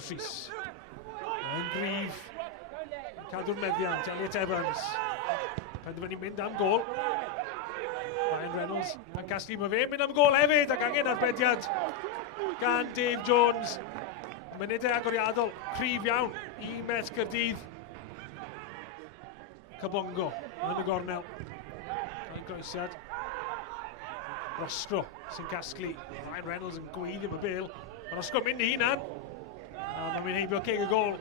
Rhys. Yn gryf. Cadw'r meddiant, Elliot Evans. Penderfynu mynd am gol. Ryan Reynolds yn casglu, mae fe mynd am gol hefyd ac angen arbediad gan Dave Jones. Munudau agoriadol, cryf iawn i Met Caerdydd. Cybongo yn y gornel. Yn groesiad. Rosgro sy'n casglu. Ryan Reynolds yn gweiddi am y bêl. Mae Rosgro mynd i hunan. A mae'n mynd heibio ceg y gol.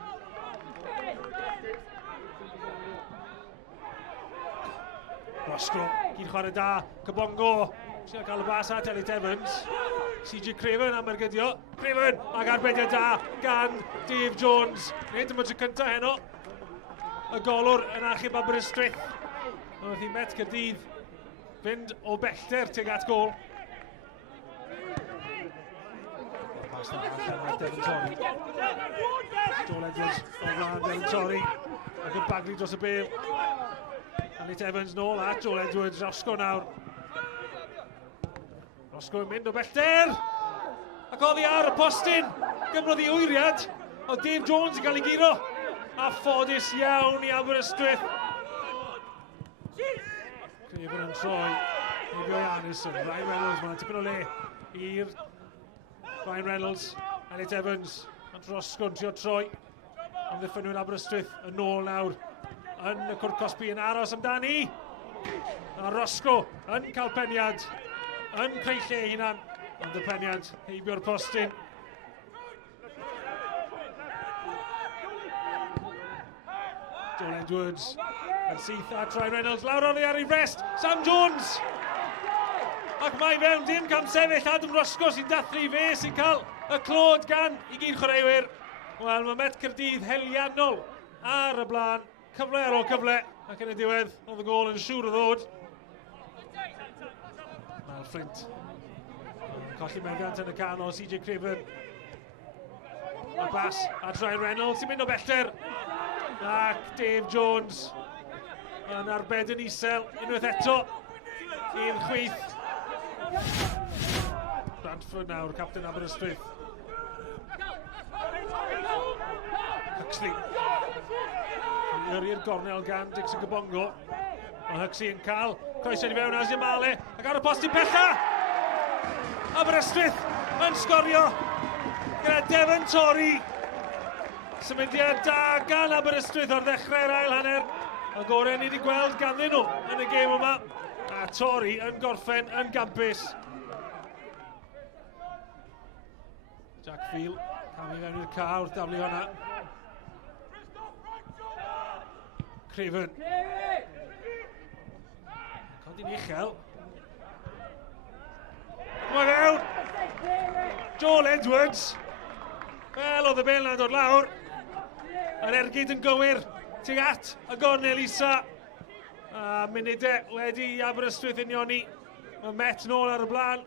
Rosgro, gyd chwarae da. Cybongo. Sy'n cael y bas at Elliot Evans. CJ Craven am ergydio. Craven ac arbediad da gan Dave Jones. Nid yma tro cyntaf heno. Y golwr yn achub Aberystwyth. Wnaeth i Met Caerdydd fynd o bellter tuag at gol. Pas na allan ar Devon Torri. Joel Edwards o flaen Devon Torri. Ac yn baglu dros y bêl. Elliot Evans nôl at Joel Edwards. Rosgro nawr. Rosgro yn mynd o bellter. Ac oddi ar y postyn. Gymrodd i wyriad. O Dave Jones yn cael ei giro. A ffodus iawn i Aberystwyth. Craven yn troi. Heibio i Anderson. Ryan Reynolds, mae'n tipyn o le i'r Ryan Reynolds. Elliot Evans. Ond Rosgro yn trio troi. Ond ddiffynwyr Aberystwyth yn ôl nawr. Yn y Cwrt Cosby yn aros amdani. A Rosgro yn cael peniad. Yn creu lle hunan. Ond y peniad heibio'r postyn. Joel Edwards yn syth at Ryan Reynolds. Lawr oddi ar ei rest. Sam Jones. Ac mae fewn dim cam sefyll Adam Rosgro sy'n dathlu fe sy'n cael y clod gan i gyd chwaraewyr. Wel, mae Met Caerdydd heliannol ar y blaen. Cyfle ar ôl cyfle. Ac yn y diwedd, oedd y gol yn siŵr o ddod. Mal Fflint. Colli meddiant yn y canol, CJ Craven. Y bas at Ryan Reynolds sy'n mynd o bellter. Ac Dave Jones yn arbed yn isel unwaith eto i'r chwith. Brantford nawr, captain Aberystwyth. Huxley. I'r gornel gan Dixon Cybongo. Mae Huxley yn cael croeso i fewn as Male ac ar y postyn pella. Aberystwyth yn sgorio gyda Devon Torri. Symudiad da gan Aberystwyth ar ddechrau'r ail hanner. Y gorau ni wedi gweld ganddyn nhw yn y gêm yma. A Torri yn gorffen yn gampus. Jack Field, camu fewn i'r ca wrth daflu hwnna. Craven. Codi'n uchel. Mae fewn. Joel Edwards. Wel, oedd y bel na'n dod lawr. Yr ergyd yn gywir tuag at y gornel isa. A munudau wedi i Aberystwyth unioni. Mae Met nôl ar y blaen.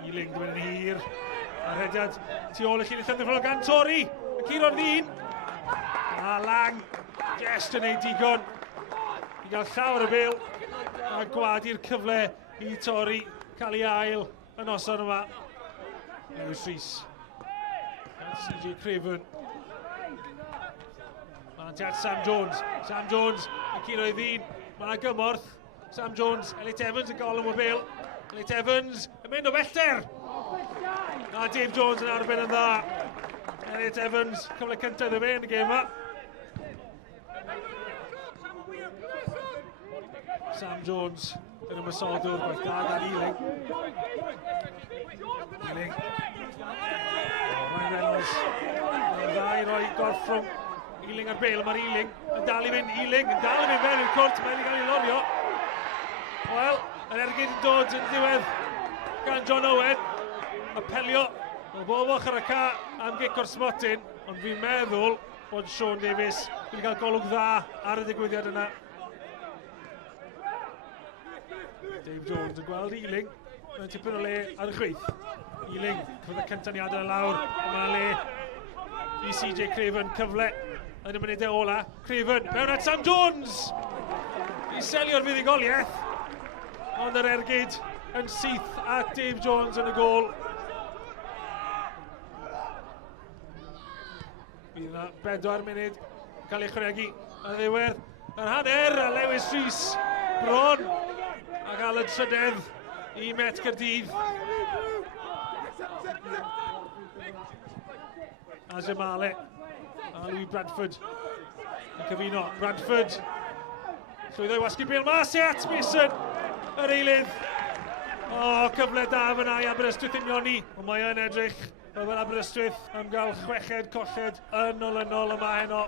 Ealing dwi'n yn hir. A'r hediad tu ôl y llinell ymddifrol gan Torri. Y cur o'r ddyn. A Lang just yn ei digon i gael llawer y bêl. A gwadi'r cyfle i Torri cael ei ail y noson yma. Lewis Rhys. CJ Craven. Mae'n tiad Sam Jones. Sam Jones yn curo i ddyn. Mae'n gymorth. Sam Jones, Elliot Evans yn golwm o bêl. Elliot Evans yn mynd o bellter. A Dave Jones yn arbyn yn dda. Elliot Evans, cyfle cyntaf iddo fe yn y gêm yma. Sam Jones yn ymwysodwr, gwaith da gan Ealing. Ealing. Ryan Reynolds. Yn dda i roi gorffrwng. Ealing ar bêl, mae'r Ealing yn dal i fynd. Ealing yn dal i fynd fewn i'r cwrt, mae'n i gael ei lorio. Wel, yr ergyd yn dod yn ddiwedd gan John Owen. Apelio o bob ochr y ca am gic o'r smotyn, ond fi'n meddwl bod Sean Davies wedi cael golwg dda ar y digwyddiad yna. Dave Jones yn gweld Ealing, mae'n tipyn o le ar y chwith. Ealing, cyfle cyntaf ni adael lawr, mae'n le i CJ Craven, cyfle yn y munudau ola. Craven, mewn at Sam Jones! I selio'r fuddugoliaeth, ond yr ergyd yn syth at Dave Jones yn y gol. Bydd yna 4 munud cael ei chwregu yn ddiwedd. Yn hanner a Lewis Rhys bron a cael y trydydd i Met Caerdydd. A Jamale a Louis Bradford yn cyfuno. Bradford llwyddo i wasgu bêl mas i at Mason yr eilydd. Cyfle da fyna i Aberystwyth unioni. Ond mae yn edrych fel Aberystwyth am gael chweched colled yn olynol yma heno.